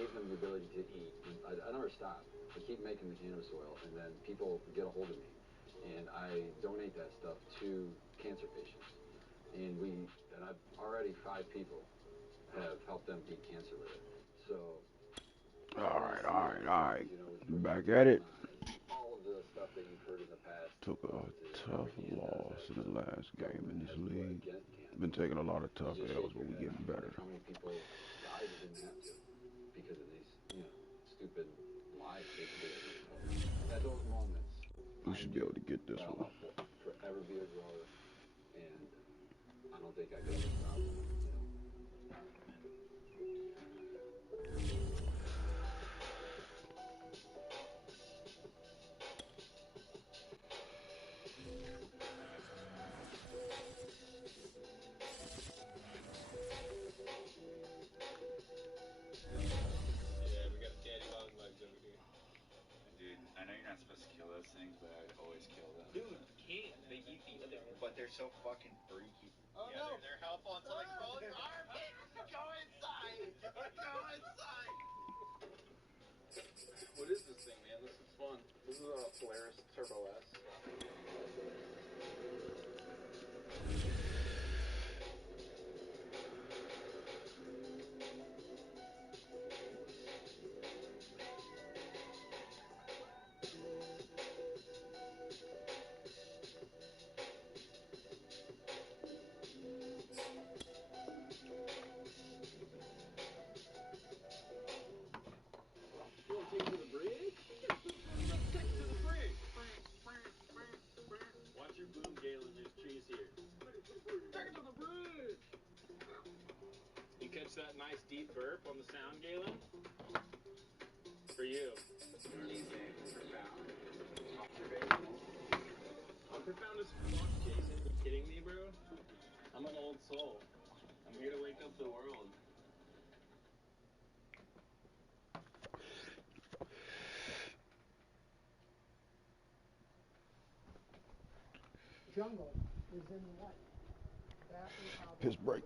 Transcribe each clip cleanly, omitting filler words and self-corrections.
gave them the ability to eat. I never stopped. I keep making the cannabis oil, and then people get a hold of me, and I donate that stuff to cancer patients. And I've already 5 people have helped them beat cancer with it. So. All right. Back at it. All of the stuff that you've heard in the past. Took a tough loss in the last game in this league. Been taking a lot of tough L's, but we getting better. How many people died who didn't have to because of these, stupid lies they did. At those moments, we should be able to get this one. Forever be a grower, and I don't think I could ever stop them. But they're so fucking freaky. Oh yeah, no! They're helpful until they pull your armpit. Go inside. Go inside. What is this thing, man? This is fun. This is a Polaris Turbo S. That nice deep burp on the sound, Galen? For you. I'm profound as fuck, Jason. Are you kidding me, bro? I'm an old soul. I'm here to wake up the world. Jungle is in what? Piss break.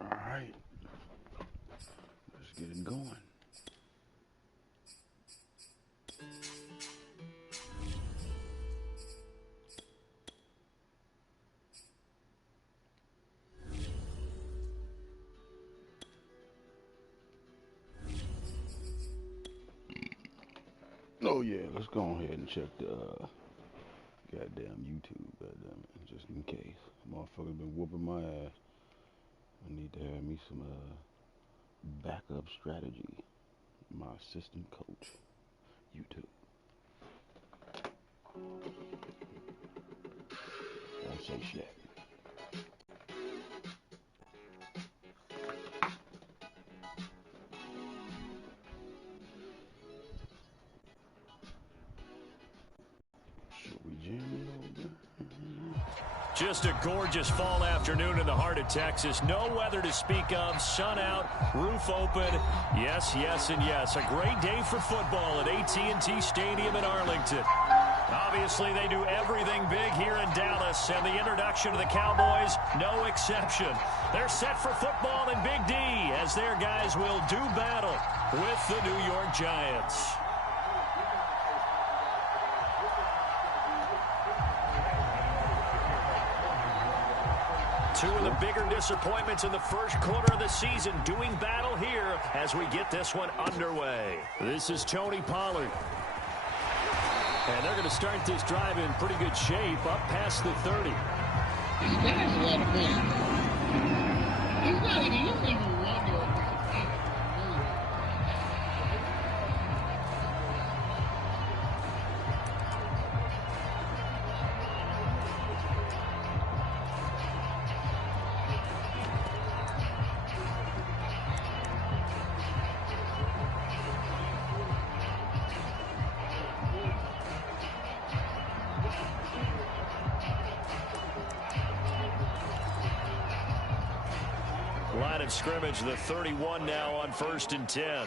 All right, let's get it going. Oh yeah, let's go ahead and check the goddamn YouTube, goddamn it, just in case. Motherfuckers been whooping my ass. I need to have me some backup strategy. My assistant coach, YouTube. Don't say shit. Should we jam it over? Just a gorgeous fall afternoon in the heart of Texas. No weather to speak of. Sun out, roof open. Yes, yes, and yes. A great day for football at AT&T Stadium in Arlington. Obviously, they do everything big here in Dallas, and the introduction of the Cowboys, no exception. They're set for football in Big D as their guys will do battle with the New York Giants. Two of the bigger disappointments in the first quarter of the season doing battle here as we get this one underway. This is Tony Pollard. And they're going to start this drive in pretty good shape, up past the 30. This guy's a lot of fun. He's not even, you don't even wonder about him. Line of scrimmage, the 31 now on 1st and 10.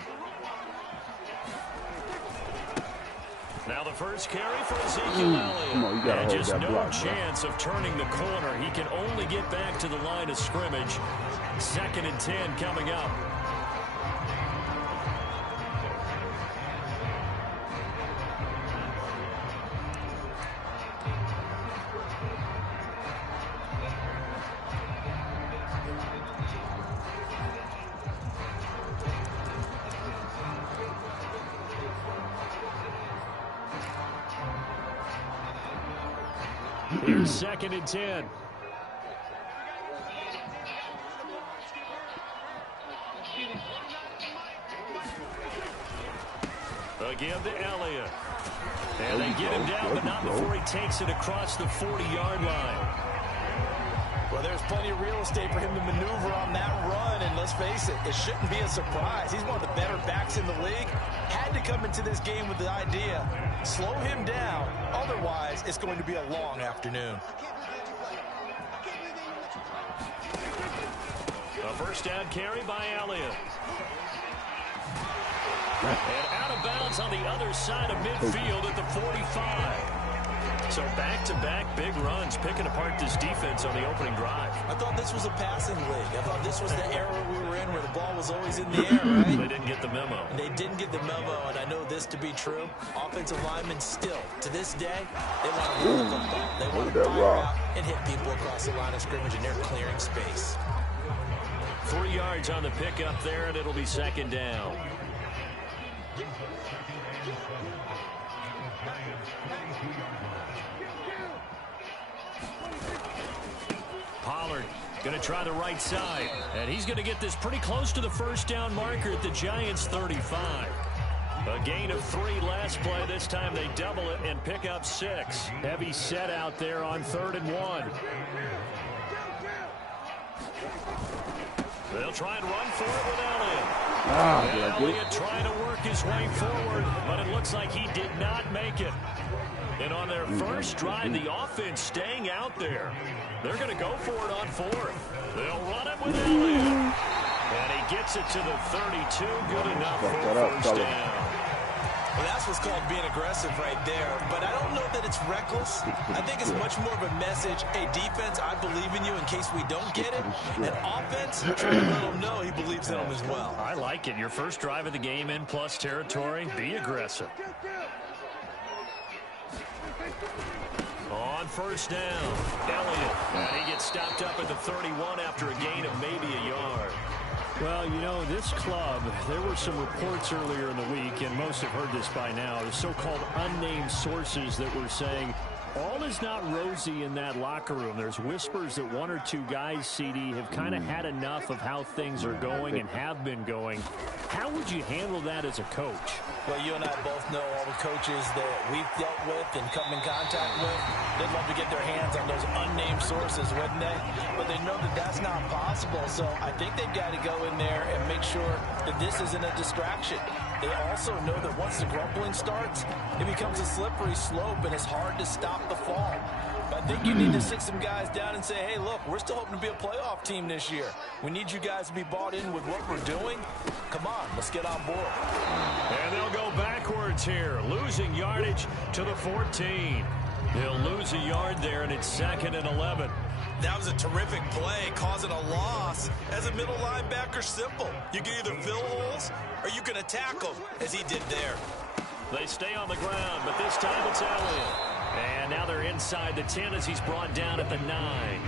Now the first carry for Ezekiel Elliott. And just no chance of turning the corner. He can only get back to the line of scrimmage. 2nd and 10 coming up. Here's 2nd and 10. Again to Elliott. And they get him down, but not before he takes it across the 40-yard line. Well, there's plenty of real estate for him to maneuver on that run, and let's face it, it shouldn't be a surprise. He's one of the better backs in the league. Had to come into this game with the idea, slow him down, otherwise it's going to be a long afternoon. A first down carry by Elliott. And out of bounds on the other side of midfield at the 45. So back-to-back big runs, picking apart this defense on the opening drive. I thought this was a passing league. I thought this was the era we were in where the ball was always in the air, right? They didn't get the memo. They didn't get the memo, and I know this to be true. Offensive linemen still, to this day, they want to run the football. They want to fire out and hit people across the line of scrimmage, and they're clearing space. 3 yards on the pickup there, and it'll be 2nd down. Pollard going to try the right side, and he's going to get this pretty close to the first down marker at the Giants' 35. A gain of 3 last play. This time they double it and pick up 6. Heavy set out there on 3rd and 1. They'll try and run for it with Elliott. Elliott trying to work his way forward, but it looks like he did not make it. And on their first drive, the offense staying out there. They're going to go for it on 4th. They'll run it with Elliott. And he gets it to the 32. Good enough for first down. Well, that's what's called being aggressive right there. But I don't know that it's reckless. I think it's much more of a message. Hey, defense, I believe in you in case we don't get it. And offense, trying to let him know he believes in him as well. I like it. Your first drive of the game in plus territory. Be aggressive. On first down, Elliott. And he gets stopped up at the 31 after a gain of maybe a yard. Well, you know, this club, there were some reports earlier in the week, and most have heard this by now, the so-called unnamed sources that were saying all is not rosy in that locker room. There's whispers that 1 or 2 guys, CD, have kind of had enough of how things are going and have been going. How would you handle that as a coach? Well, you and I both know all the coaches that we've dealt with and come in contact with. They'd love to get their hands on those unnamed sources, wouldn't they? But they know that that's not possible, so I think they've got to go in there and make sure that this isn't a distraction. They also know that once the grumbling starts, it becomes a slippery slope, and it's hard to stop the fall. But I think you need to sit some guys down and say, hey, look, we're still hoping to be a playoff team this year. We need you guys to be bought in with what we're doing. Come on, let's get on board. And they'll go backwards here, losing yardage to the 14. They'll lose a yard there, and it's 2nd and 11. That was a terrific play, causing a loss. As a middle linebacker, simple. You can either fill holes or you can attack them, as he did there. They stay on the ground, but this time it's Elliott. And now they're inside the 10 as he's brought down at the 9.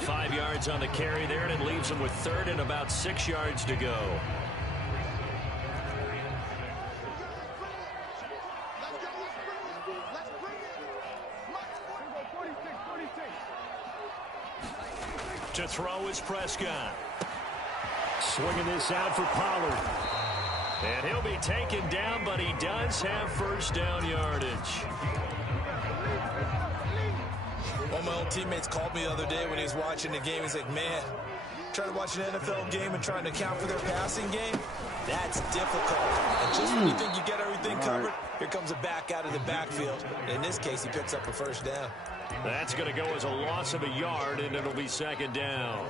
5 yards on the carry there, and it leaves him with 3rd and about 6 yards to go. To throw is Prescott. Swinging this out for Pollard. And he'll be taken down, but he does have first down yardage. One of my old teammates called me the other day when he was watching the game. He's like, man, trying to watch an NFL game and trying to account for their passing game, that's difficult. And just when you think you get everything covered, here comes a back out of the backfield. In this case, he picks up a first down. That's going to go as a loss of a yard, and it'll be 2nd down.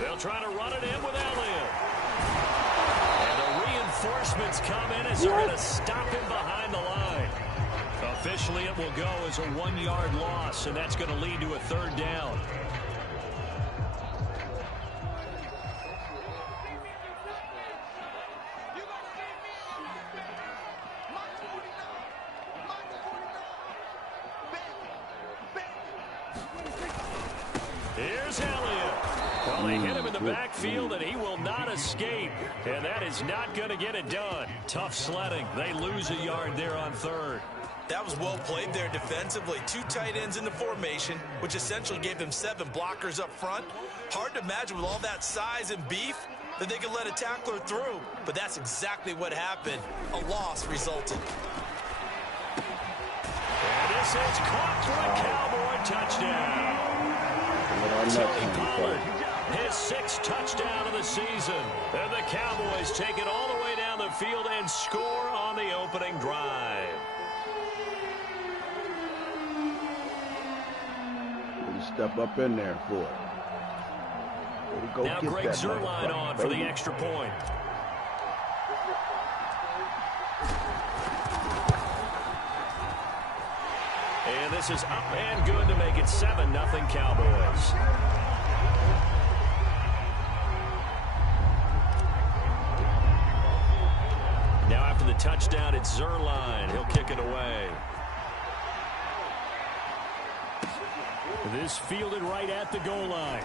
They'll try to run it in with Elliott. And the reinforcements come in as they're going to stop him behind the line. Officially, it will go as a 1-yard loss, and that's going to lead to a 3rd down. Here's Elliott. Well, they hit him in the backfield, and he will not escape. And that is not going to get it done. Tough sledding. They lose a yard there on 3rd. That was well played there defensively. 2 tight ends in the formation, which essentially gave them 7 blockers up front. Hard to imagine with all that size and beef that they could let a tackler through. But that's exactly what happened. A loss resulted. And this is caught for a Cowboy touchdown. Tony Pollard, his 6th touchdown of the season. And the Cowboys take it all the way down the field and score on the opening drive. Step up in there for it. Go now Greg Zuerlein on for the extra point. And this is up and good to make it 7-0 Cowboys. Now after the touchdown, it's Zuerlein. He'll kick it away. This fielded right at the goal line.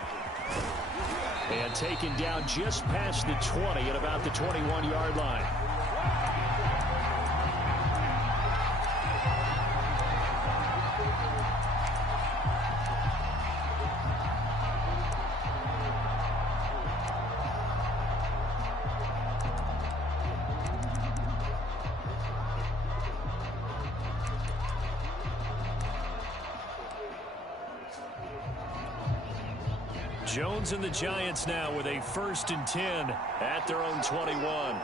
And taken down just past the 20 at about the 21-yard line. Jones and the Giants now with a 1st and 10 at their own 21.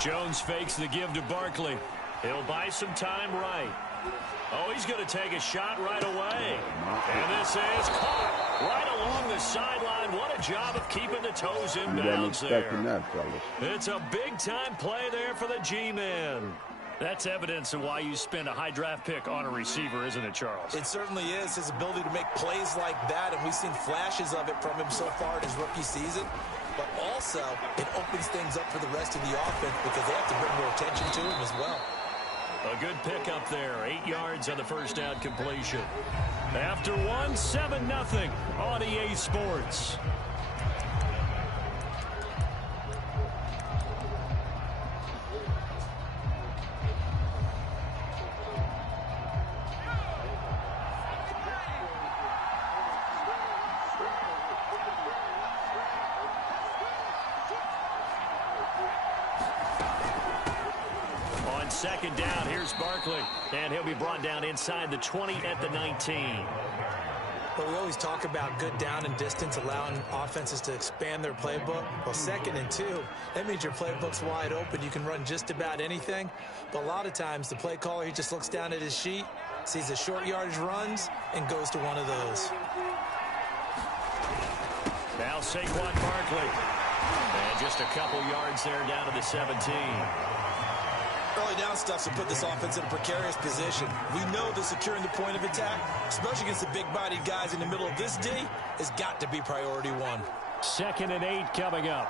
Jones fakes the give to Barkley. He'll buy some time right. Oh, he's going to take a shot right away. And this is caught right along the sideline. What a job of keeping the toes in bounds there. It's a big-time play there for the G-men. That's evidence of why you spend a high draft pick on a receiver, isn't it, Charles? It certainly is. His ability to make plays like that, and we've seen flashes of it from him so far in his rookie season. But also, it opens things up for the rest of the offense because they have to bring more attention to him as well. A good pickup there. 8 yards on the first down completion. After 7-0 on EA Sports. Second down, here's Barkley, and he'll be brought down inside the 20 at the 19. Well, we always talk about good down and distance, allowing offenses to expand their playbook. Well, 2nd and 2, that means your playbook's wide open. You can run just about anything. But a lot of times, the play caller, he just looks down at his sheet, sees the short yardage runs, and goes to one of those. Now Saquon Barkley. And just a couple yards there down to the 17. Early down stuff to put this offense in a precarious position. We know that securing the point of attack, especially against the big-bodied guys in the middle of this D, has got to be priority 1. 2nd and 8 coming up.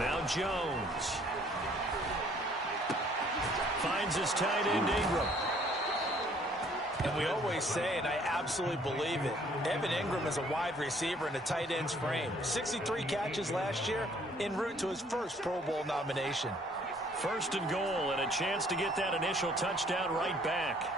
Now Jones. Finds his tight end Ingram. And we always say, and I absolutely believe it, Evan Ingram is a wide receiver in a tight end's frame. 63 catches last year, en route to his first Pro Bowl nomination. First and goal, and a chance to get that initial touchdown right back.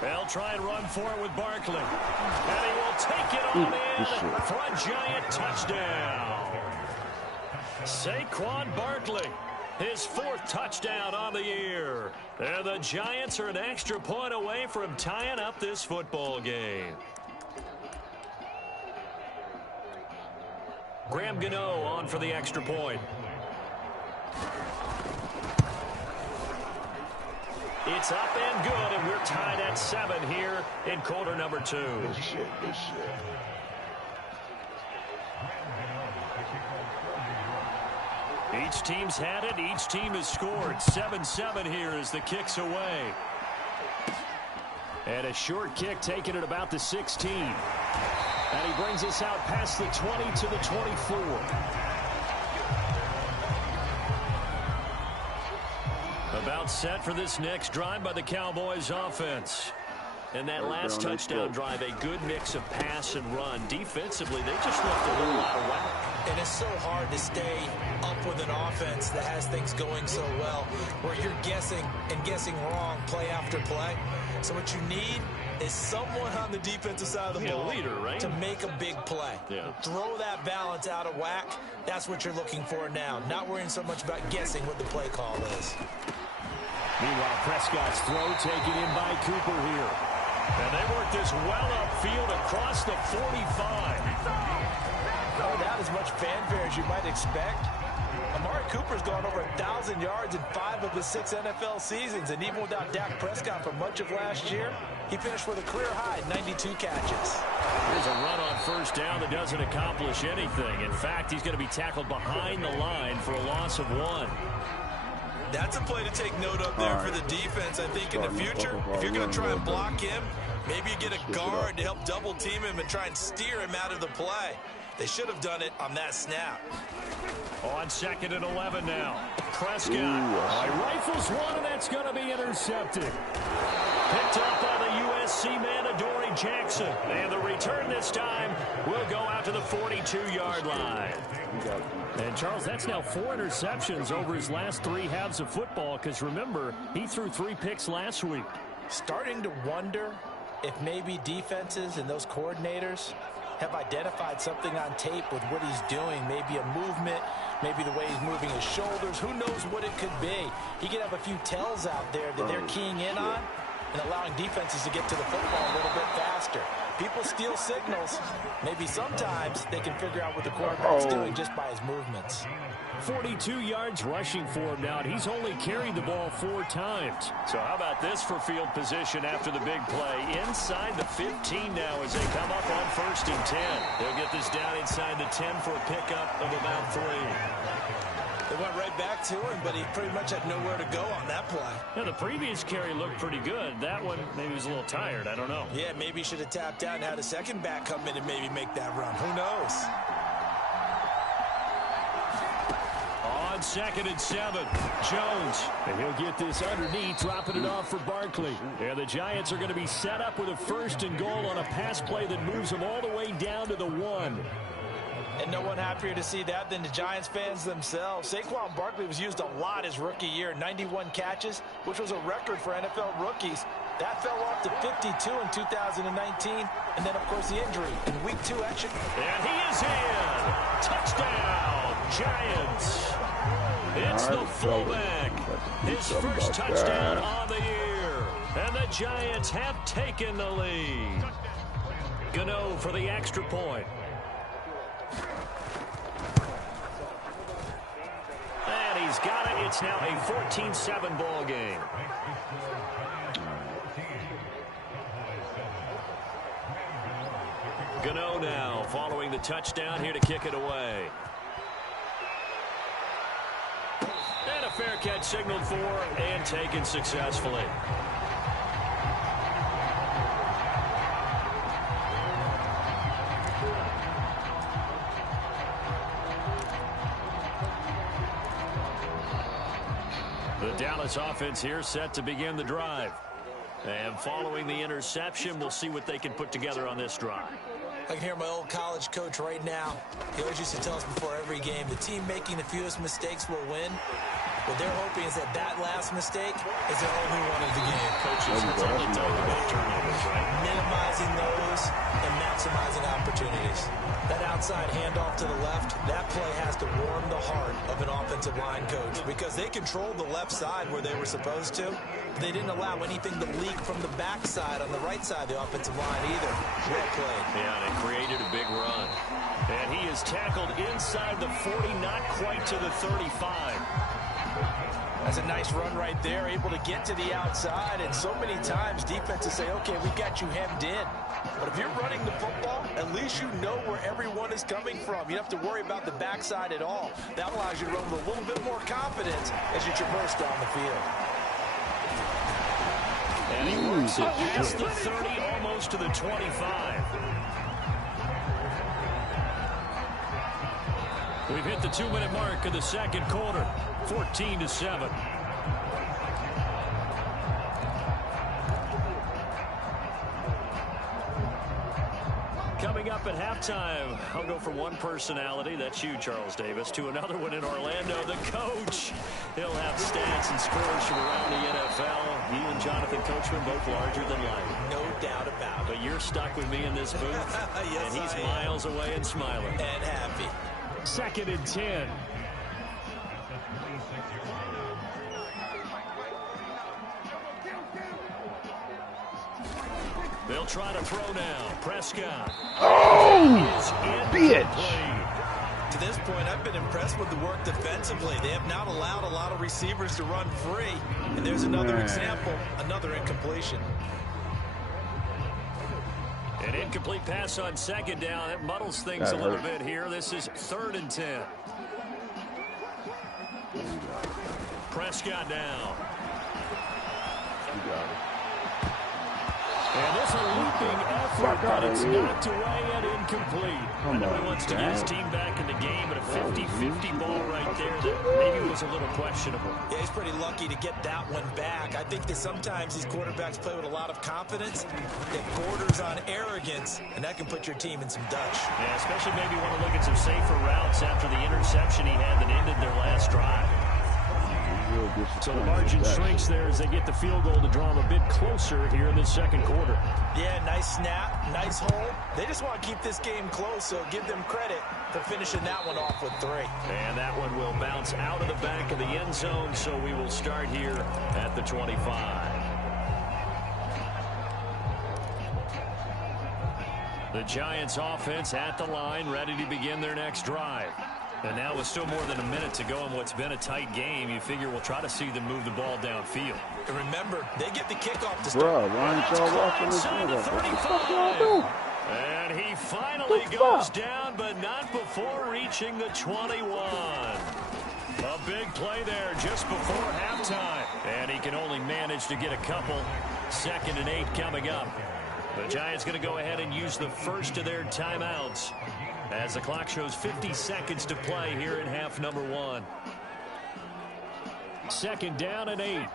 They'll try and run for it with Barkley. And he will take it on in for a giant touchdown. Saquon Barkley, his 4th touchdown on the year. And the Giants are an extra point away from tying up this football game. Graham Gano on for the extra point. It's up and good, and we're tied at 7 here in quarter number 2. Good shit, good shit. Each team's had it. Each team has scored. 7-7 here as the kick's away. And a short kick taken at about the 16. And he brings us out past the 20 to the 24. About set for this next drive by the Cowboys offense. And that last touchdown drive, a good mix of pass and run. Defensively, they just looked a little out of whack. And it's so hard to stay up with an offense that has things going so well, where you're guessing and guessing wrong play after play. So what you need is someone on the defensive side of the ball, leader, right? to make a big play. Yeah. Throw that balance out of whack. That's what you're looking for now. Not worrying so much about guessing what the play call is. Meanwhile, Prescott's throw taken in by Cooper here. And they work this well upfield across the 45. Without as much fanfare as you might expect, Amari Cooper's gone over 1,000 yards in 5 of his 6 NFL seasons. And even without Dak Prescott for much of last year, he finished with a career-high 92 catches. Here's a run on first down that doesn't accomplish anything. In fact, he's going to be tackled behind the line for a loss of 1. That's a play to take note of there for the defense. I think in the future, if you're going to try and block him, maybe you get a guard to help double team him and try and steer him out of the play. They should have done it on that snap. On 2nd and 11 now. Prescott rifles one, and that's going to be intercepted. Picked up by the USC man, Adoree Jackson. And the return this time will go out to the 42-yard line. And, Charles, that's now 4 interceptions over his last 3 halves of football, because, remember, he threw 3 picks last week. Starting to wonder if maybe defenses and those coordinators have identified something on tape with what he's doing. Maybe a movement, maybe the way he's moving his shoulders. Who knows what it could be? He could have a few tells out there that they're keying in on and allowing defenses to get to the football a little bit faster. People steal signals. Maybe sometimes they can figure out what the quarterback's doing just by his movements. 42 yards rushing for him now, and he's only carried the ball 4 times. So how about this for field position after the big play? Inside the 15 now as they come up on 1st and 10. They'll get this down inside the 10 for a pickup of about 3. They went right back to him, but he pretty much had nowhere to go on that play. Now, the previous carry looked pretty good. That one, maybe he was a little tired. I don't know. Yeah, maybe he should have tapped out and had a second back come in and maybe make that run. Who knows? On 2nd and 7, Jones. And he'll get this underneath, dropping it off for Barkley. And the Giants are going to be set up with a 1st and goal on a pass play that moves them all the way down to the 1. And no one happier to see that than the Giants fans themselves. Saquon Barkley was used a lot his rookie year, 91 catches, which was a record for NFL rookies. That fell off to 52 in 2019. And then, of course, the injury in Week 2 action. And he is in. Touchdown, Giants. It's the fullback. His first touchdown on the year. And the Giants have taken the lead. Gano for the extra point. And he's got it. It's now a 14-7 ball game. Gano now following the touchdown here to kick it away. And a fair catch signaled for and taken successfully. Dallas offense here set to begin the drive. And following the interception, we'll see what they can put together on this drive. I can hear my old college coach right now. He always used to tell us before every game, the team making the fewest mistakes will win. What they're hoping is that last mistake is their only one of the game. Coaches, that's all they tell you about turnovers, right? Minimizing those and maximizing opportunities. That outside handoff to the left, that play has to warm the heart of an offensive line coach because they controlled the left side where they were supposed to. They didn't allow anything to leak from the backside on the right side of the offensive line either. Well played. Yeah, and it created a big run. And he is tackled inside the 40, not quite to the 35. That's a nice run right there, able to get to the outside. And so many times defenses say, okay, we got you hemmed in. But if you're running the football, at least you know where everyone is coming from. You don't have to worry about the backside at all. That allows you to run with a little bit more confidence as you traverse down the field. And he works it past the 30, almost to the 25. We've hit the 2-minute mark of the second quarter, 14-7. Coming up at halftime, I'll go from one personality, that's you, Charles Davis, to another one in Orlando, the coach. He'll have stats and scores from around the NFL. He and Jonathan Coachman both larger than life. No doubt about it. But you're stuck with me in this booth, yes, and he's miles away and smiling. And happy. 2nd and 10. They'll try to throw now. Prescott. Oh, bitch. To this point, I've been impressed with the work defensively. They have not allowed a lot of receivers to run free. And there's another example, another incompletion. An incomplete pass on 2nd down. That muddles things a little bit here. This is 3rd and 10. Prescott down. And this is a looping effort, but it's knocked away and incomplete. I know he wants to get his team back in the game, but a 50-50 ball right there that maybe was a little questionable. Yeah, he's pretty lucky to get that one back. I think that sometimes these quarterbacks play with a lot of confidence that borders on arrogance, and that can put your team in some Dutch. Yeah, especially maybe want to look at some safer routes after the interception he had that ended their last drive. So the margin shrinks there as they get the field goal to draw them a bit closer here in the second quarter. Yeah, nice snap, nice hole. They just want to keep this game close, so give them credit for finishing that one off with 3. And that one will bounce out of the back of the end zone, so we will start here at the 25. The Giants offense at the line, ready to begin their next drive. And now with still more than a minute to go in what's been a tight game, you figure we'll try to see them move the ball downfield. And remember, they get the kickoff to start. Bruh, why ain't y'all watching this nigga? What the fuck y'all do? And he finally goes down, but not before reaching the 21. A big play there just before halftime. And he can only manage to get a couple. 2nd and 8 coming up. The Giants going to go ahead and use the first of their timeouts as the clock shows 50 seconds to play here in half number 1. 2nd down and 8.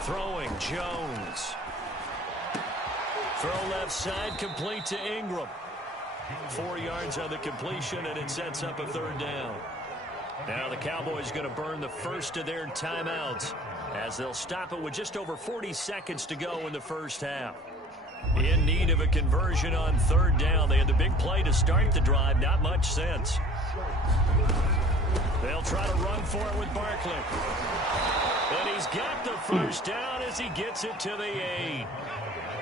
Throwing Jones. Throw left side, complete to Ingram. 4 yards on the completion, and it sets up a 3rd down. Now the Cowboys going to burn the first of their timeouts as they'll stop it with just over 40 seconds to go in the first half. In need of a conversion on 3rd down. They had the big play to start the drive. Not much sense. They'll try to run for it with Barkley. And he's got the first down as he gets it to the 8.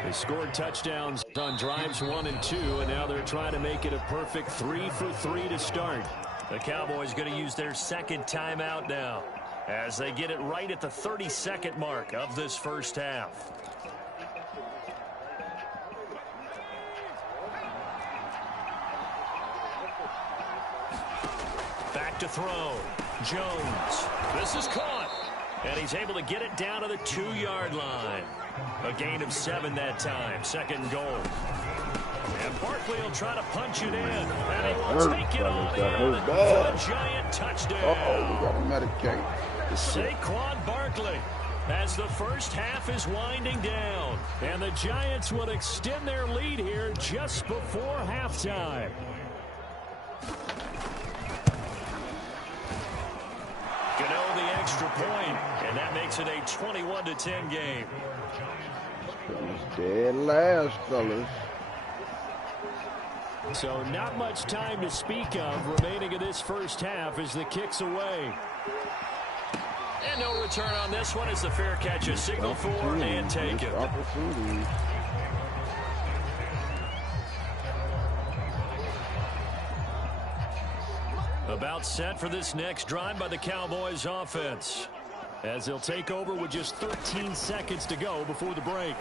They scored touchdowns on drives 1 and 2, and now they're trying to make it a perfect 3 for 3 to start. The Cowboys going to use their 2nd timeout now as they get it right at the 32nd mark of this first half. Back to throw. Jones. This is caught. And he's able to get it down to the 2-yard line. A gain of 7 that time. 2nd and goal. And Barkley will try to punch it in. And he will take it on in for a giant touchdown. Uh-oh, we got to medicate. Saquon Barkley, as the first half is winding down. And the Giants will extend their lead here just before halftime. Gano the extra point, and that makes it a 21-10 game. Dead last, fellas. So not much time to speak of remaining in this first half as the kick's away. And no return on this one as the fair catch is signaled for and taken. About set for this next drive by the Cowboys offense, as they'll take over with just 13 seconds to go before the break.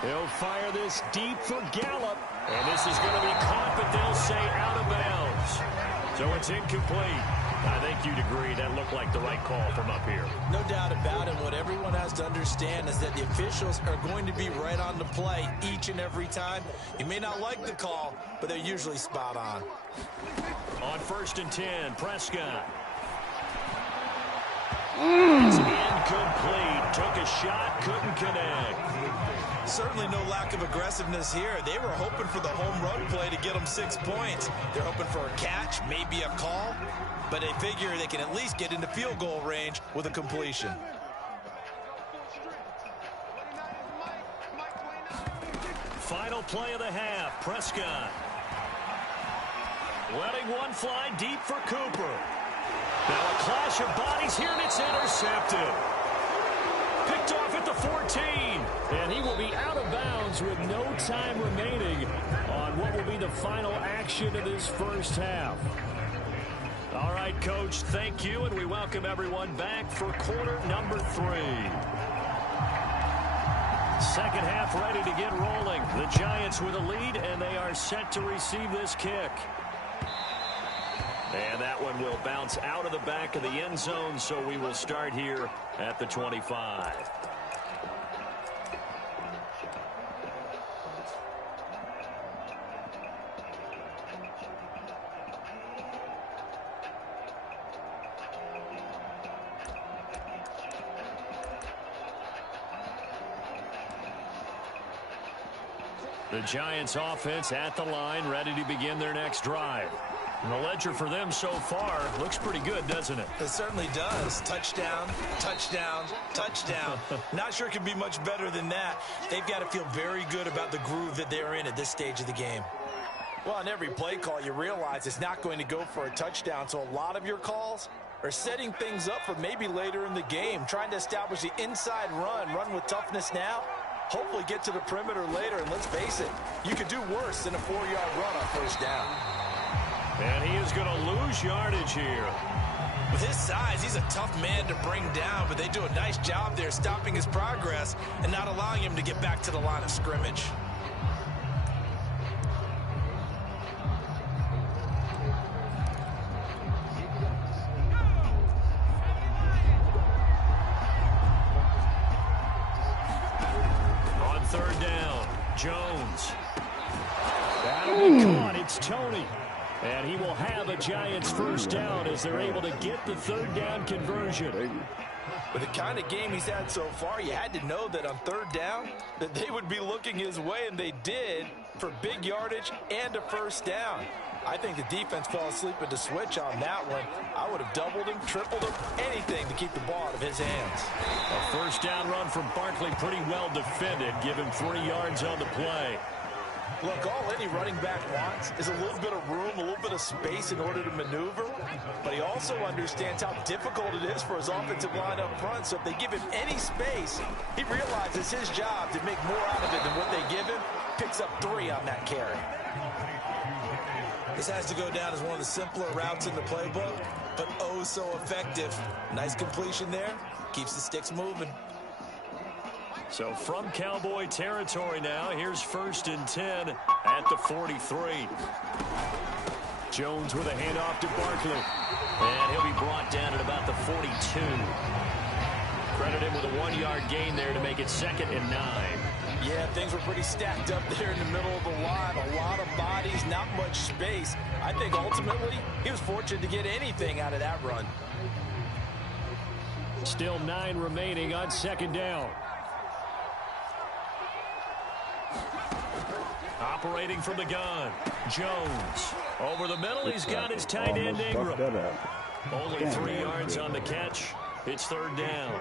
He'll fire this deep for Gallup, and this is going to be caught, but they'll say out of bounds. So it's incomplete. I think you'd agree that looked like the right call from up here. No doubt about it. What everyone has to understand is that the officials are going to be right on the play each and every time. You may not like the call, but they're usually spot on. On 1st and 10, Prescott. It's incomplete. Took a shot, couldn't connect. Certainly no lack of aggressiveness here. They were hoping for the home run play to get them 6 points. They're hoping for a catch, maybe a call, but they figure they can at least get into field goal range with a completion. Final play of the half, Prescott. Letting one fly deep for Cooper. Now a clash of bodies here, and it's intercepted. Picked off at the 14, and he will be out of bounds with no time remaining on what will be the final action of this first half. All right, Coach, thank you, and we welcome everyone back for quarter number 3. Second half ready to get rolling. The Giants with a lead, and they are set to receive this kick. And that one will bounce out of the back of the end zone, so we will start here at the 25. The Giants offense at the line, ready to begin their next drive. And the ledger for them so far looks pretty good, doesn't it? It certainly does. Touchdown, touchdown, touchdown. Not sure it can be much better than that. They've got to feel very good about the groove that they're in at this stage of the game. Well, on every play call, you realize it's not going to go for a touchdown, so a lot of your calls are setting things up for maybe later in the game, trying to establish the inside run with toughness now, hopefully get to the perimeter later, and let's face it, you could do worse than a 4-yard run on first down. And he is going to lose yardage here. With his size, he's a tough man to bring down, but they do a nice job there stopping his progress and not allowing him to get back to the line of scrimmage. On 3rd down, Jones. That'll be caught. It's Tony. And he will have a Giants first down as they're able to get the 3rd down conversion. With the kind of game he's had so far, you had to know that on 3rd down that they would be looking his way, and they did, for big yardage and a first down. I think the defense fell asleep at the switch on that one. I would have doubled him, tripled him, anything to keep the ball out of his hands. A first down run from Barkley, pretty well defended. Give him 3 yards on the play. Look, all any running back wants is a little bit of room, a little bit of space in order to maneuver. But he also understands how difficult it is for his offensive line up front. So if they give him any space, he realizes his job to make more out of it than what they give him. Picks up 3 on that carry. This has to go down as one of the simpler routes in the playbook, but oh so effective. Nice completion there. Keeps the sticks moving. So from Cowboy territory now, here's 1st and 10 at the 43. Jones with a handoff to Barkley. And he'll be brought down at about the 42. Credit him with a 1-yard gain there to make it 2nd and 9. Yeah, things were pretty stacked up there in the middle of the line. A lot of bodies, not much space. I think ultimately he was fortunate to get anything out of that run. Still 9 remaining on second down. Operating from the gun, Jones. Over the middle, he's got his tight end Ingram. Only 3 yards on the catch. It's third down.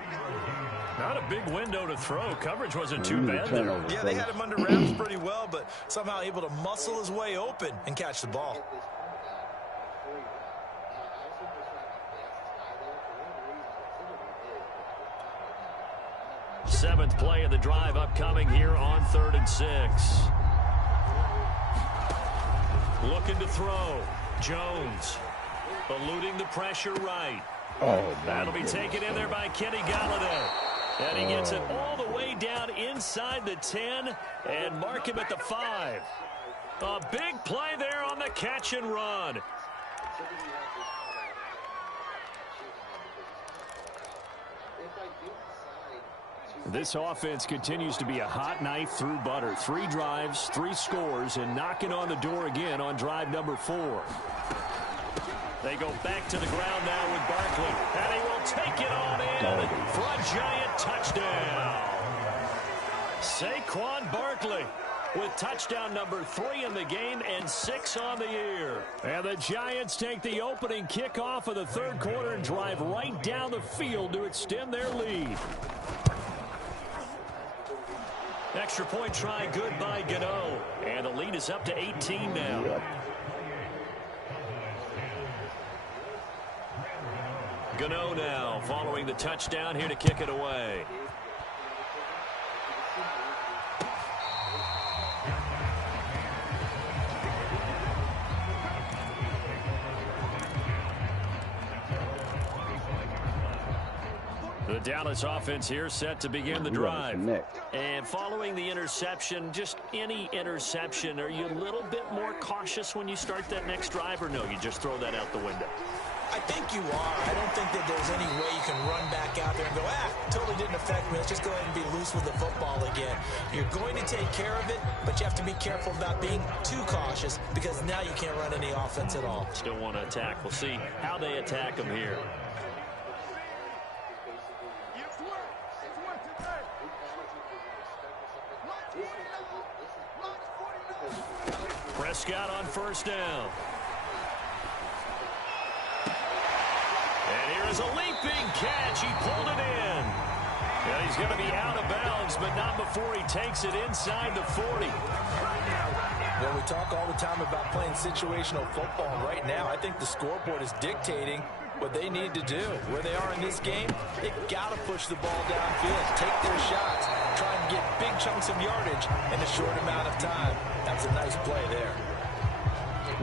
Not a big window to throw. Coverage wasn't too bad there. Yeah, they had him under wraps pretty well, but somehow able to muscle his way open and catch the ball. Seventh play of the drive upcoming here on 3rd and 6. Looking to throw. Jones eluding the pressure right. That'll be taken in there by Kenny Galladay. And he gets it all the way down inside the 10 and mark him at the 5. A big play there on the catch and run. This offense continues to be a hot knife through butter. 3 drives, 3 scores, and knocking on the door again on drive number 4. They go back to the ground now with Barkley, and he will take it on in for a giant touchdown. Saquon Barkley with touchdown number 3 in the game and 6 on the year. And the Giants take the opening kickoff of the 3rd quarter and drive right down the field to extend their lead. Extra point try good by Gano. And the lead is up to 18 now. Gano now following the touchdown here to kick it away. The Dallas offense here set to begin the drive. And following the interception, just any interception, are you a little bit more cautious when you start that next drive, or no, you just throw that out the window? I think you are. I don't think that there's any way you can run back out there and go, totally didn't affect me. Let's just go ahead and be loose with the football again. You're going to take care of it, but you have to be careful about being too cautious because now you can't run any offense at all. Still want to attack. We'll see how they attack them here. Prescott on first down. And here is a leaping catch. He pulled it in. And he's going to be out of bounds, but not before he takes it inside the 40. Well, we talk all the time about playing situational football. Right now, I think the scoreboard is dictating what they need to do. Where they are in this game, they've got to push the ball downfield, take their shots, try and get big chunks of yardage in a short amount of time. That's a nice play there.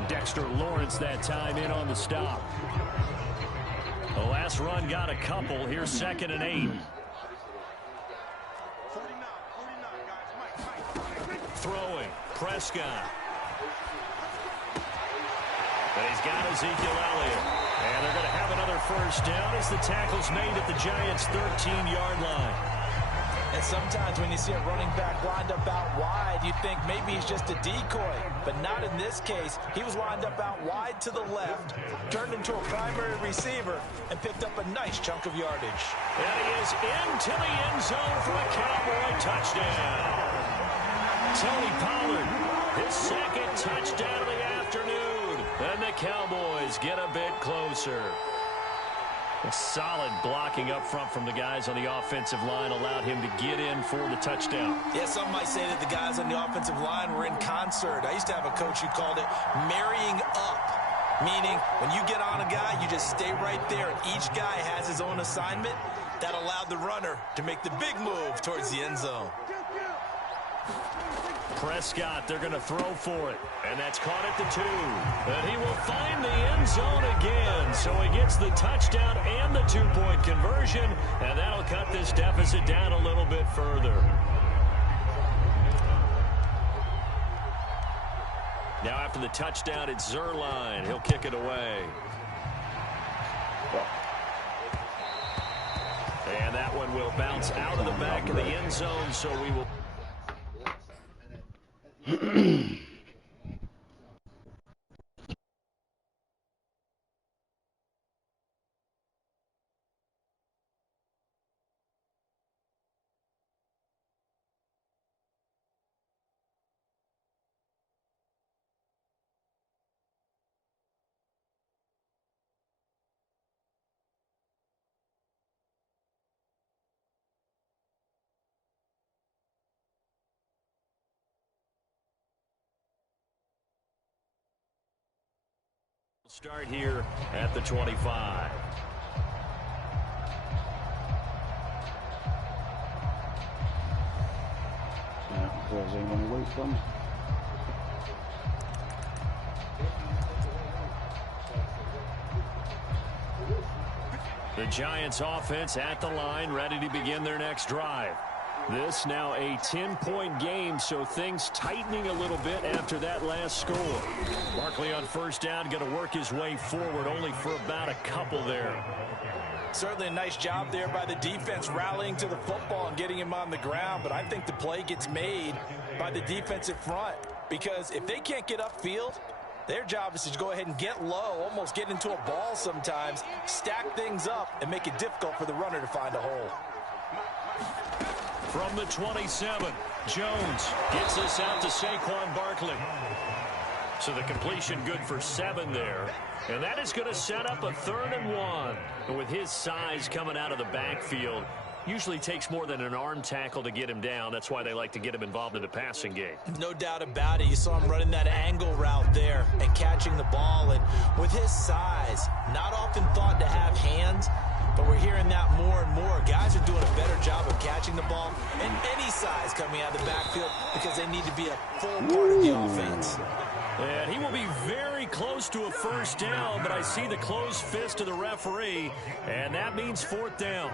Dexter Lawrence that time in on the stop. The last run got a couple. Here's 2nd and 8. Throwing. Prescott. But he's got Ezekiel Elliott. And they're going to have another first down as the tackle's made at the Giants' 13-yard line. And sometimes when you see a running back lined up out wide, you think maybe he's just a decoy. But not in this case. He was lined up out wide to the left, turned into a primary receiver, and picked up a nice chunk of yardage. And he is into the end zone for a Cowboy touchdown. Tony Pollard, his 2nd touchdown of the afternoon. And the Cowboys get a bit closer. A solid blocking up front from the guys on the offensive line allowed him to get in for the touchdown. Yeah, some might say that the guys on the offensive line were in concert. I used to have a coach who called it marrying up, meaning when you get on a guy, you just stay right there, and each guy has his own assignment. That allowed the runner to make the big move towards the end zone. Prescott, they're going to throw for it. And that's caught at the 2. And he will find the end zone again. So he gets the touchdown and the 2-point conversion. And that'll cut this deficit down a little bit further. Now after the touchdown, it's Zerline. He'll kick it away. And that one will bounce out of the back of the end zone. So we will... Start here at the 25. Because ain't gonna wait for me. The Giants offense at the line, ready to begin their next drive. This now a 10-point game, so things tightening a little bit after that last score. Barkley on first down, going to work his way forward, only for about a couple there. Certainly a nice job there by the defense rallying to the football and getting him on the ground, but I think the play gets made by the defensive front because if they can't get upfield, their job is to go ahead and get low, almost get into a ball sometimes, stack things up, and make it difficult for the runner to find a hole. From the 27, Jones gets us out to Saquon Barkley. So the completion good for 7 there. And that is going to set up a 3rd and 1. And with his size coming out of the backfield, usually takes more than an arm tackle to get him down. That's why they like to get him involved in the passing game. No doubt about it. You saw him running that angle route there and catching the ball. And with his size, not often thought to have hands, but we're hearing that more and more. Guys are doing a better job of catching the ball in any size coming out of the backfield because they need to be a full part of the offense. And he will be very close to a first down, but I see the closed fist of the referee, and that means 4th down.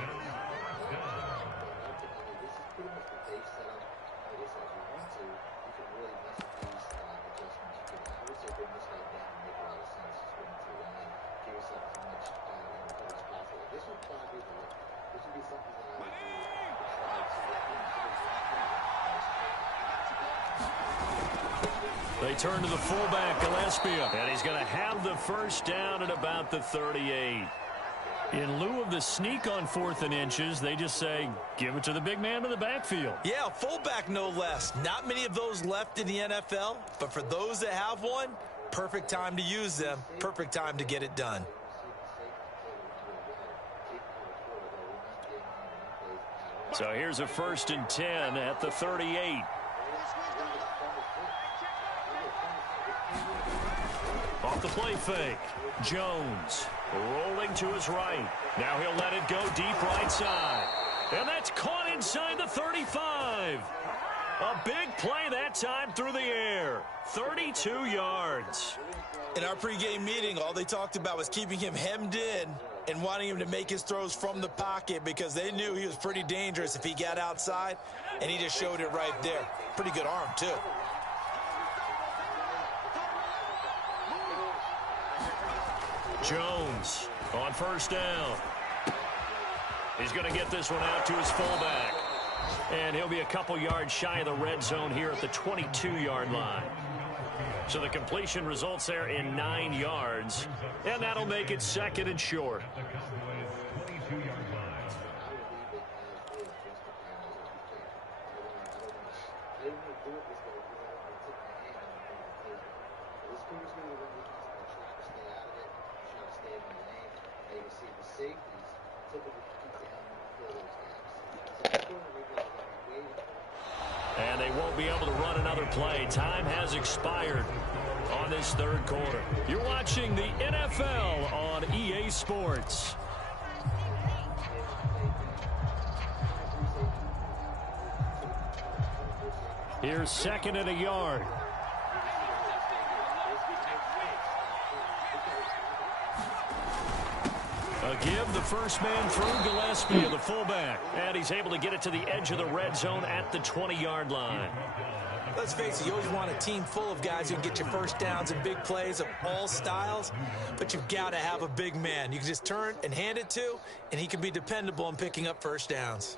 They turn to the fullback, Gillespie, and he's going to have the first down at about the 38. In lieu of the sneak on 4th and inches, they just say, give it to the big man in the backfield. Yeah, fullback no less. Not many of those left in the NFL, but for those that have one, perfect time to use them, perfect time to get it done. So here's a 1st and 10 at the 38. Off the play fake. Jones rolling to his right. Now he'll let it go deep right side. And that's caught inside the 35. A big play that time through the air. 32 yards. In our pregame meeting, all they talked about was keeping him hemmed in and wanting him to make his throws from the pocket because they knew he was pretty dangerous if he got outside, and he just showed it right there. Pretty good arm, too. Jones on first down. He's going to get this one out to his fullback. And he'll be a couple yards shy of the red zone here at the 22-yard line. So the completion results there in 9 yards. And that'll make it 2nd and short. And they won't be able to run another play. Time has expired on this 3rd quarter. You're watching the NFL on EA Sports. Here's 2nd and a yard. A give, the first man through, Gillespie, the fullback. And he's able to get it to the edge of the red zone at the 20-yard line. Let's face it, you always want a team full of guys who can get you first downs and big plays of all styles, but you've got to have a big man you can just turn and hand it to, and he can be dependable in picking up first downs.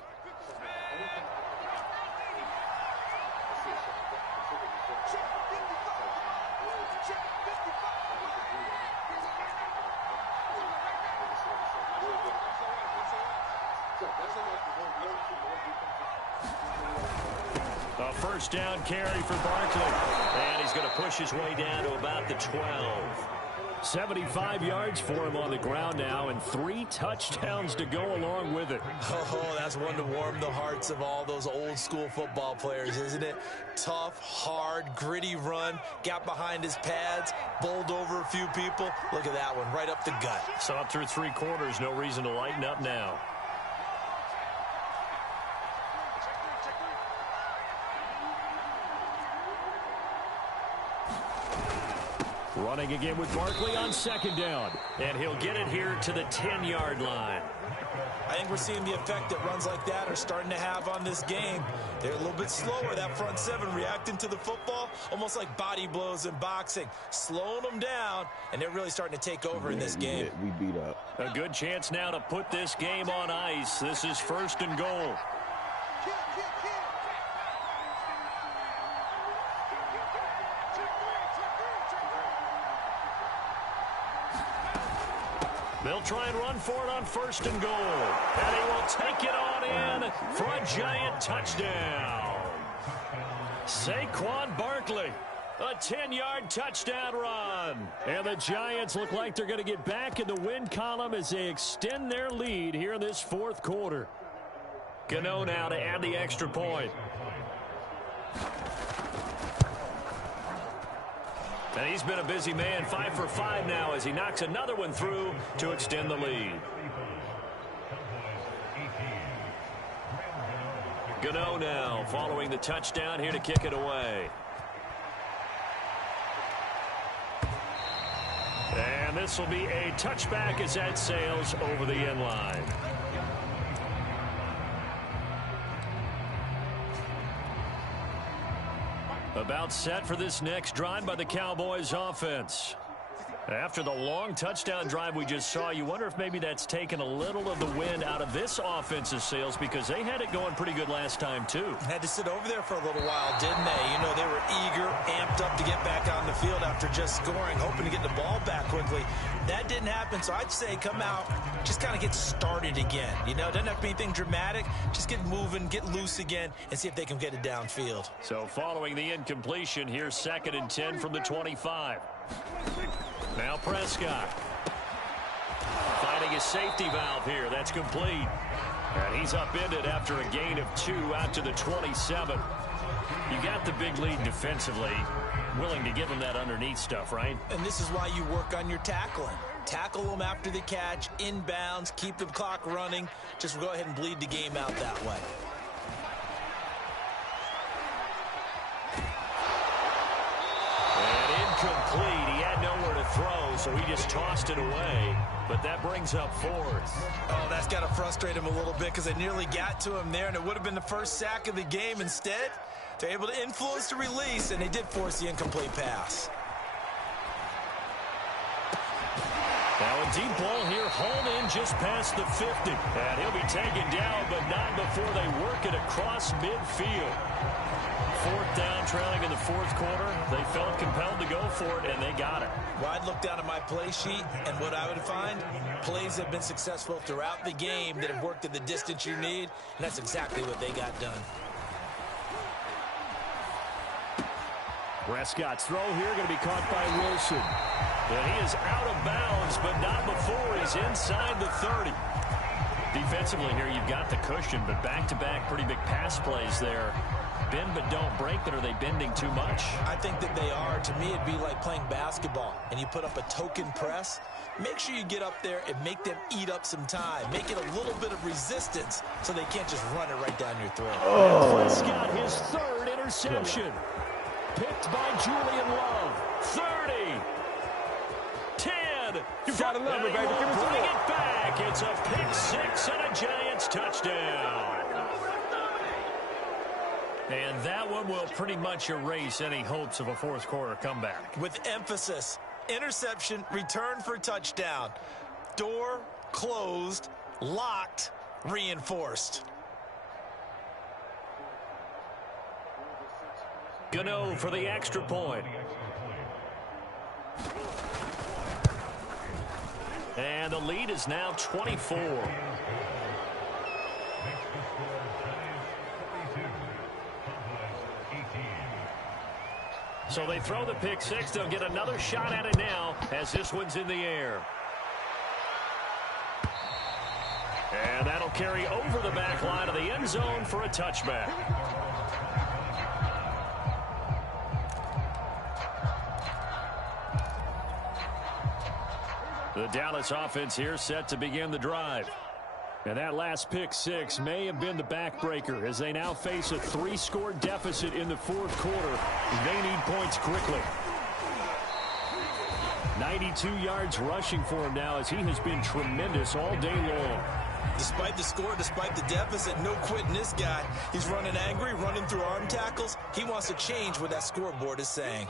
first down carry for Barkley. And he's going to push his way down to about the 12. 75 yards for him on the ground now, and 3 touchdowns to go along with it. Oh, that's one to warm the hearts of all those old school football players, isn't it? Tough, hard, gritty run, got behind his pads, bowled over a few people. Look at that one, right up the gut. So up through 3 quarters, no reason to lighten up now. Running again with Barkley on second down. And he'll get it here to the 10-yard line. I think we're seeing the effect that runs like that are starting to have on this game. They're a little bit slower, that front 7 reacting to the football, almost like body blows in boxing, slowing them down, and they're really starting to take over in this game. We beat up. A good chance now to put this game on ice. This is 1st and goal. They'll try and run for it on 1st and goal. And he will take it on in for a giant touchdown. Saquon Barkley, a 10-yard touchdown run. And the Giants look like they're going to get back in the win column as they extend their lead here in this 4th quarter. Gano now to add the extra point. And he's been a busy man, 5 for 5 now as he knocks another one through to extend the lead. Gano now following the touchdown here to kick it away. And this will be a touchback as that sails over the end line. About set for this next drive by the Cowboys offense. After the long touchdown drive we just saw, you wonder if maybe that's taken a little of the wind out of this offensive sails because they had it going pretty good last time too. Had to sit over there for a little while, didn't they? You know, they were eager, amped up to get back on the field after just scoring, hoping to get the ball back quickly. That didn't happen, so I'd say come out, just kind of get started again. You know, doesn't have to be anything dramatic. Just get moving, get loose again, and see if they can get it downfield. So following the incompletion, here's 2nd and 10 from the 25. Now Prescott finding his safety valve here. That's complete. And he's upended after a gain of 2 out to the 27. You got the big lead defensively. Willing to give him that underneath stuff, right? And this is why you work on your tackling. Tackle them after the catch, inbounds, keep the clock running. Just go ahead and bleed the game out that way. Complete. He had nowhere to throw, so he just tossed it away. But that brings up 4th. Oh, that's got to frustrate him a little bit because they nearly got to him there, and it would have been the first sack of the game. Instead, they're able to influence the release, and they did force the incomplete pass. Now a deep ball here, hauled in just past the 50. And he'll be taken down, but not before they work it across midfield. 4th down, trailing in the 4th quarter. They felt compelled to go for it, and they got it. Well, I'd look down at my play sheet, and what I would find, plays have been successful throughout the game that have worked at the distance you need, and that's exactly what they got done. Prescott's throw here going to be caught by Wilson. And he is out of bounds, but not before he's inside the 30. Defensively here, you've got the cushion, but back-to-back pretty big pass plays there. Bend but don't break, but are they bending too much? I think that they are. To me, it'd be like playing basketball, and you put up a token press. Make sure you get up there and make them eat up some time. Make it a little bit of resistance so they can't just run it right down your throat. Oh. Prescott, his 3rd interception. Picked by Julian Love. 30. 10. You gotta love it, baby. Give me some Bring more. it back. It's a pick 6 and a Giants touchdown. And that one will pretty much erase any hopes of a 4th quarter comeback. With emphasis, interception, return for touchdown. Door closed, locked, reinforced. Gano for the extra point. And the lead is now 24. So they throw the pick six. They'll get another shot at it now as this one's in the air. And that'll carry over the back line of the end zone for a touchback. The Dallas offense here set to begin the drive. And that last pick six may have been the backbreaker as they now face a 3-score deficit in the fourth quarter. They need points quickly. 92 yards rushing for him now as he has been tremendous all day long. Despite the score, despite the deficit, no quitting this guy. He's running angry, running through arm tackles. He wants to change what that scoreboard is saying.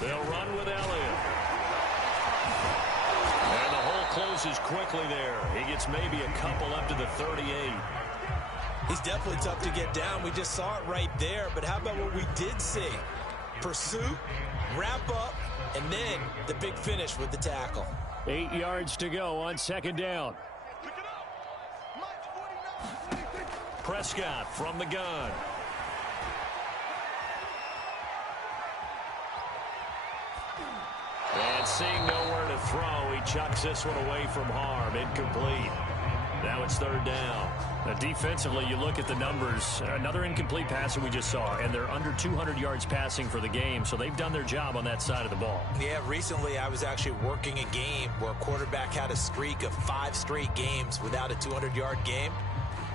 They'll run with Elliott. And the hole closes quickly there. He gets maybe a couple up to the 38. He's definitely tough to get down. We just saw it right there. But how about what we did see? Pursuit, wrap up, and then the big finish with the tackle. 8 yards to go on second down. Prescott from the gun. And seeing nowhere to throw, he chucks this one away from harm. Incomplete. Now it's third down. Now defensively, you look at the numbers. Another incomplete passer we just saw, and they're under 200 yards passing for the game, so they've done their job on that side of the ball. Yeah, recently I was actually working a game where a quarterback had a streak of 5 straight games without a 200-yard game.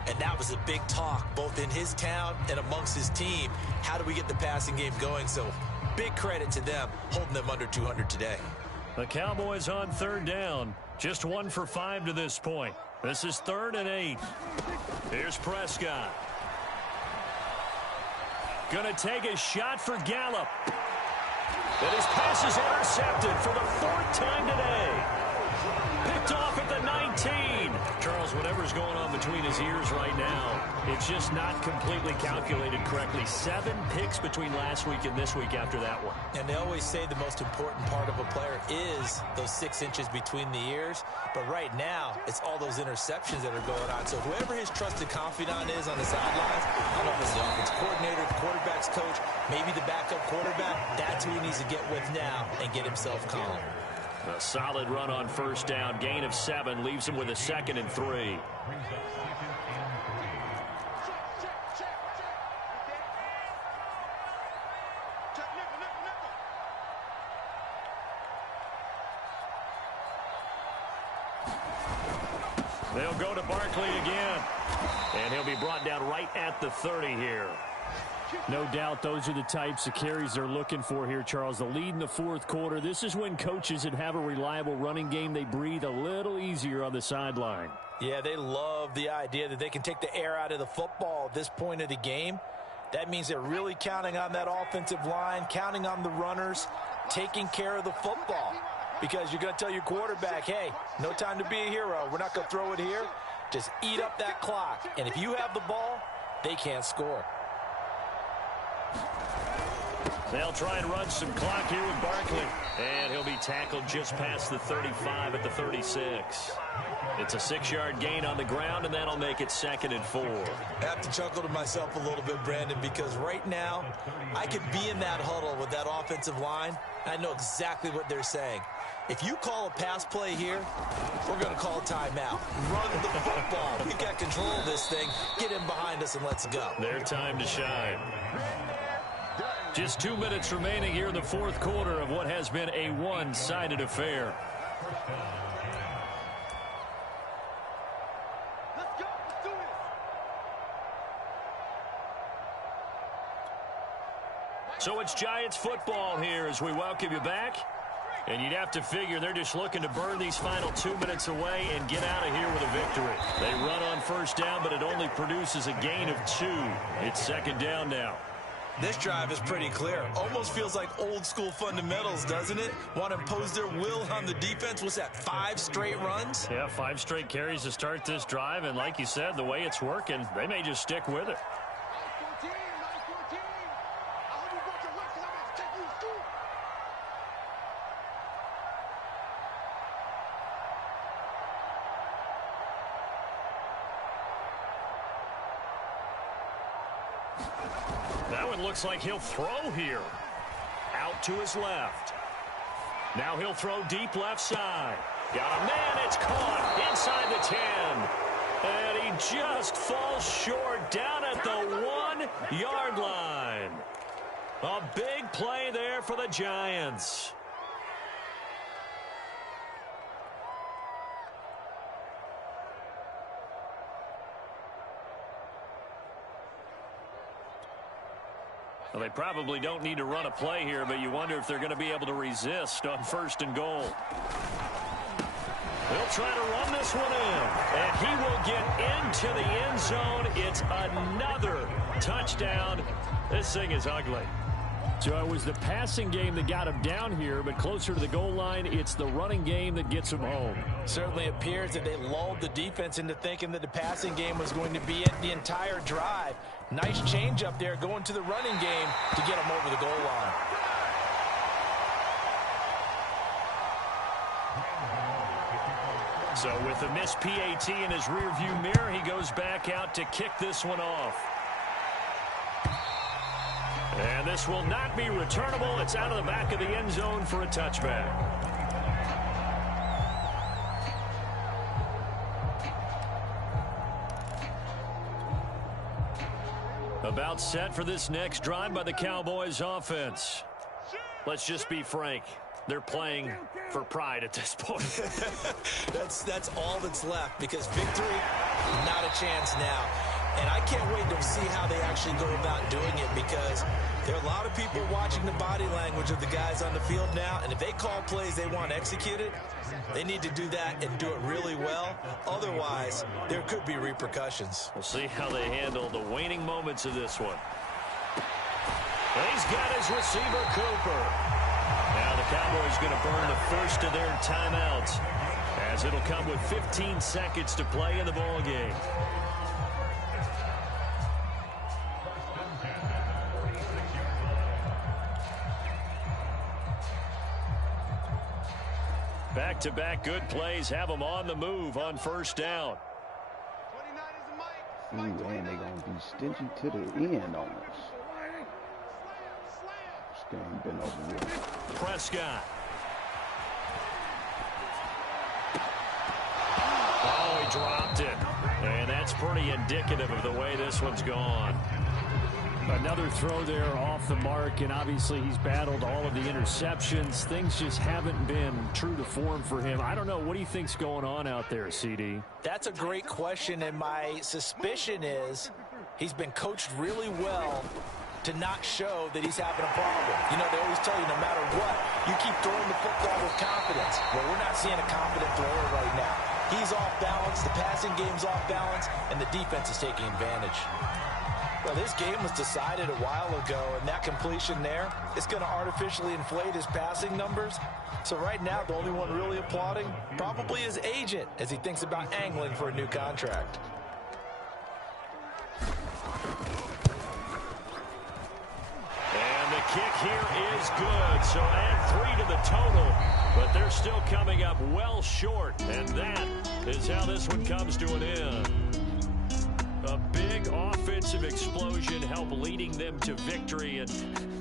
And that was a big talk, both in his town and amongst his team. How do we get the passing game going? So big credit to them, holding them under 200 today. The Cowboys on third down. Just 1 for 5 to this point. This is 3rd and 8. Here's Prescott. Gonna take a shot for Gallup. And his pass is intercepted for the 4th time today. Picked off at the 19. Charles, whatever's going on between his ears right now, it's just not completely calculated correctly. 7 picks between last week and this week after that one. And they always say the most important part of a player is those 6 inches between the ears. But right now, it's all those interceptions that are going on. So whoever his trusted confidant is on the sidelines, I don't know if it's the offense coordinator, the quarterback's coach, maybe the backup quarterback, that's who he needs to get with now and get himself calm. A solid run on first down. Gain of 7 leaves him with a 2nd and 3. They'll go to Barkley again. And he'll be brought down right at the 30 here. No doubt those are the types of carries they're looking for here, Charles. The lead in the fourth quarter. This is when coaches that have a reliable running game, they breathe a little easier on the sideline. Yeah, they love the idea that they can take the air out of the football at this point of the game. That means they're really counting on that offensive line, counting on the runners, taking care of the football. Because you're going to tell your quarterback, hey, no time to be a hero. We're not going to throw it here. Just eat up that clock. And if you have the ball, they can't score. They'll try and run some clock here with Barkley. And he'll be tackled just past the 35 at the 36. It's a 6-yard gain on the ground, and that'll make it 2nd and 4. I have to chuckle to myself a little bit, Brandon, because right now I could be in that huddle with that offensive line. I know exactly what they're saying. If you call a pass play here, we're going to call a timeout. Run the football. We've got control of this thing. Get him behind us and let's go. Their time to shine. Just 2 minutes remaining here in the fourth quarter of what has been a one-sided affair. Let's go. Let's do this. So it's Giants football here as we welcome you back. And you'd have to figure they're just looking to burn these final 2 minutes away and get out of here with a victory. They run on first down, but it only produces a gain of 2. It's 2nd down now. This drive is pretty clear. Almost feels like old school fundamentals, doesn't it? Want to impose their will on the defense. What's that, 5 straight runs? Yeah, 5 straight carries to start this drive. And like you said, the way it's working, they may just stick with it. That one looks like he'll throw here. Out to his left. Now he'll throw deep left side. Got a man. It's caught inside the 10. And he just falls short down at the 1-yard line. A big play there for the Giants. Well, they probably don't need to run a play here, but you wonder if they're going to be able to resist on 1st and goal. They'll try to run this one in, and he will get into the end zone. It's another touchdown. This thing is ugly. So it was the passing game that got him down here, but closer to the goal line, it's the running game that gets him home. Certainly appears that they lulled the defense into thinking that the passing game was going to be it the entire drive. Nice change up there going to the running game to get him over the goal line. So with a missed PAT in his rearview mirror, he goes back out to kick this one off. And this will not be returnable. It's out of the back of the end zone for a touchback. About set for this next drive by the Cowboys offense. Let's just be frank. They're playing for pride at this point. That's all that's left, because victory, not a chance now. And I can't wait to see how they actually go about doing it, because there are a lot of people watching the body language of the guys on the field now, and if they call plays they want executed, they need to do that and do it really well. Otherwise, there could be repercussions. We'll see how they handle the waning moments of this one. And he's got his receiver, Cooper. Now the Cowboys going to burn the first of their timeouts, as it'll come with 15 seconds to play in the ball game. Back-to-back good plays have them on the move on 1st down. Ooh, and they're going to be stingy to the end on us. This game been over with. Prescott. Oh, he dropped it. And that's pretty indicative of the way this one's gone. Another throw there off the mark, and obviously he's battled all of the interceptions. Things just haven't been true to form for him. I don't know. What do you think's going on out there, CD? That's a great question, and my suspicion is he's been coached really well to not show that he's having a problem. You know, they always tell you no matter what, you keep throwing the football with confidence. Well, we're not seeing a confident thrower right now. He's off balance, the passing game's off balance, and the defense is taking advantage. Well, this game was decided a while ago, and that completion there is going to artificially inflate his passing numbers. So right now, the only one really applauding probably his agent as he thinks about angling for a new contract. And the kick here is good. So add 3 to the total, but they're still coming up well short. And that is how this one comes to an end. A big offensive explosion helped leading them to victory. And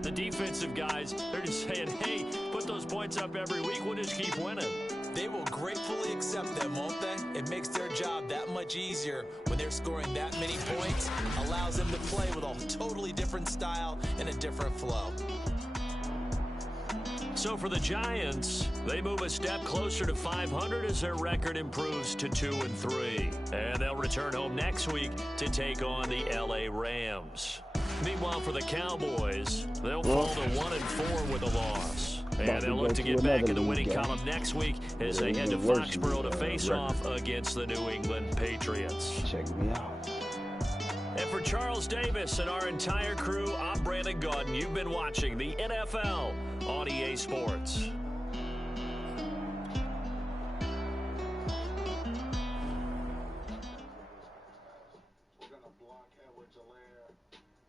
the defensive guys, they're just saying, hey, put those points up every week. We'll just keep winning. They will gratefully accept them, won't they? It makes their job that much easier when they're scoring that many points. Allows them to play with a totally different style and a different flow. So for the Giants, they move a step closer to 500 as their record improves to 2-3. And they'll return home next week to take on the LA Rams. Meanwhile, for the Cowboys, they'll fall to 1-4 with a loss. And they'll look to get back in the winning column next week as they head to Foxborough to face off against the New England Patriots. Check me out. And for Charles Davis and our entire crew, I'm Brandon Gaudin. You've been watching the NFL on EA Sports. We're going to block Edwards Alaire.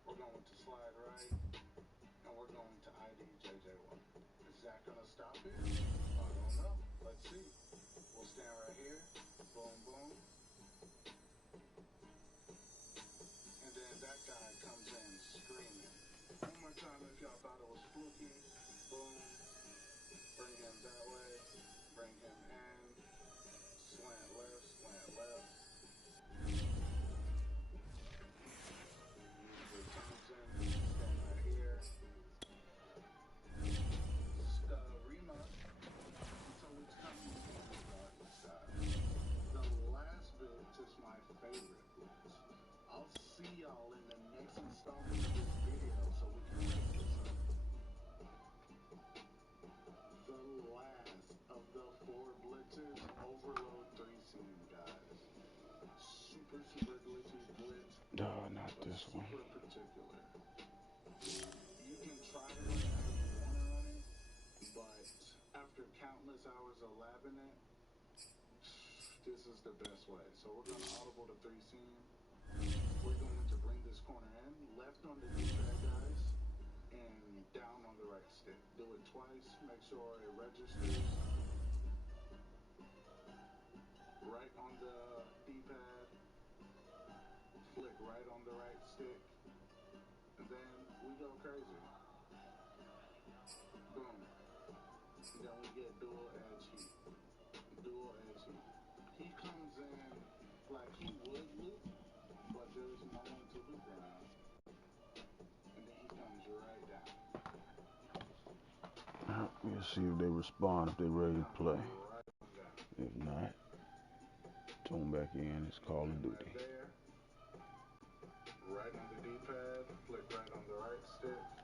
We're going to slide right. And we're going to ID J.J. Watt. Is that going to stop it? I don't know. Let's see. We'll stand right here. Boom, boom. And then that guy comes in straight. That's the best way. So we're going to audible the 3 seam. We're going to bring this corner in, left on the D-pad, guys, and down on the right stick. Do it twice. Make sure it registers. Right on the D-pad. Flick right on the right stick. And then we go crazy. Boom. And then we get dual edge heat. Dual edge heat. He comes in like he would loop, but there's no one to loop around. And then he comes right down. We'll see if they respond, if they're ready to play. If not, tune back in. It's Call of Duty. Right on the D-pad, flick right on the right stick.